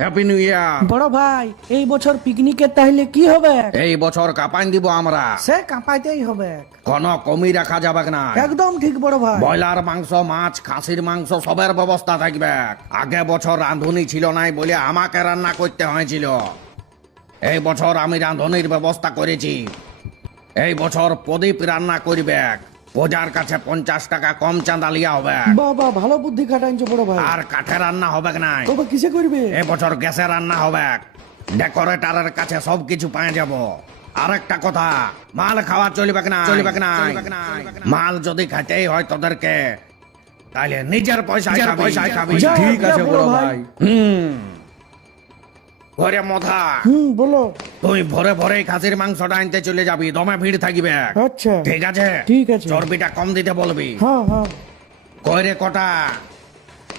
Happy new year. বড় ভাই এই বছর পিকনিকের তাহলে কি হবে? এই বছর কাপাইন দিব আমরা, সে কাঁপাইতেই হবে। কোনো কমি রাখা যাবে না। একদম ঠিক বড় ভাই। ব্রয়লার মাংস, মাছ, খাসির মাংস সবের ব্যবস্থা থাকবে। আগে বছর রাঁধুনি ছিল নাই বলে আমাকে রান্না করতে হয়েছিল। এই বছর আমি রাঁধুনির ব্যবস্থা করেছি। এই বছর প্রদীপ রান্না করবে। পূজার কাছে 50 টাকা কম চাঁদা লিয়া হবে। বাবা ভালো বুদ্ধি খাটাইছো বড় ভাই। আর কাঠে রান্না হবে না। তবে কিসে করবে? এই বছর গ্যাসে রান্না হবে। ডেকোরেটরের কাছে সবকিছু পেয়ে যাব। আরেকটা কথা, মাল খাওয়া চলবে না, চলবে না। মাল যদি খাইতেই হয় তোদেরকে, তাহলে নিজের পয়সায় খাবি। ঠিক আছে বড় ভাই। ঘরে মথা, বলো। তুই ভরে ভরে খাসির মাংসটা আনতে চলে যাবি, দমে ভিড় থাকবে। আচ্ছা ঠিক আছে? ঠিক আছে। চর্বিটা কম দিতে বলবি। হ্যাঁ হ্যাঁ। কইরে কটা,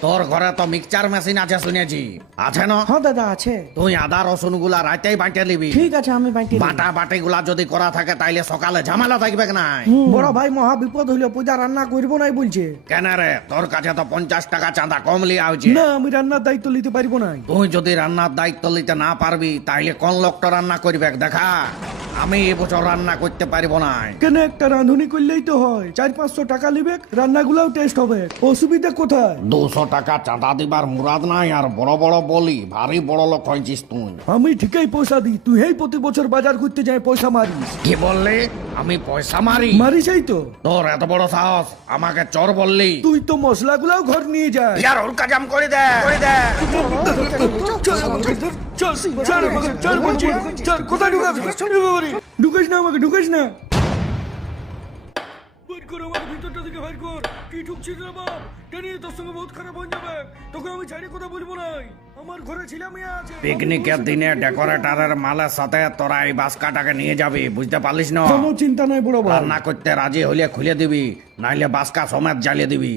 তোর ঘরে তো মিক্সচার মেশিন আছে শুনেছি, আছে না? হ্যাঁ দাদা আছে। তুই আদা রসুন গুলা রাতেই বাটে নিবি। ঠিক আছে আমি বাইতে দিই। বাটা বাটি গুলা যদি করা থাকে তাইলে সকালে ঝামেলা থাকবে না। বড় ভাই মহা বিপদ হইলো, পূজা রান্না করবো নাই বলছে। কেন রে, তোর কাছে তো 50 টাকা চাঁদা কম লিয়া হয়েছে। না আমি রান্নার দায়িত্ব নিতে পারবো না। তুই যদি রান্নার দায়িত্ব নিতে না পারবি তাইলে কোন লোকটা রান্না করবে দেখা। আমি এবছর রান্না করতে পারবো না। কেন একটা রাঁধুনি করলেই তো হয়, 400-500 টাকা নিবে, রান্নাগুলাও টেস্ট হবে, অসুবিধা কোথায়? 200 টাকা চাঁদা দিবার মুরাদ নাই। আর বড় বড় বলি, ভারী বড় লোক হয়েছিস তুই। আমি ঠিকই পয়সা দিই, তুই এই প্রতি বছর বাজার করতে যাই পয়সা মারিস। কি বললি? আমি পয়সা মারি? মারিসই তো। তোর এত বড় সাহস, আমাকে চোর বললি? তুই তো মশলাগুলাও ঘর নিয়ে যায়। ইয়ার ওর কাজাম করে দে, করে দে। ঢুকাস না আমাকে, ঢুকাস না। বের কর আমাকে, ভিতরটা থেকে বের কর। কি ঢুকছিস রে বাপ? জানি তোর সঙ্গে বহুত খারাপ হয়ে যাবে। তোকে আমি ছাড়ি কথা বলবো না। আমার ঘরে ছিলাম আছে। পিকনিকের দিনে ডেকোরেটরের মালের সাথে তোরা এই বাস্কাটাকে নিয়ে যাবি, বুঝতে পারলিস না? কোনো চিন্তা নাই বড় ভাই। রান্না করতে রাজি হলে খুলে দিবি, নাইলে বাস্কা সমেত জ্বালিয়ে দিবি।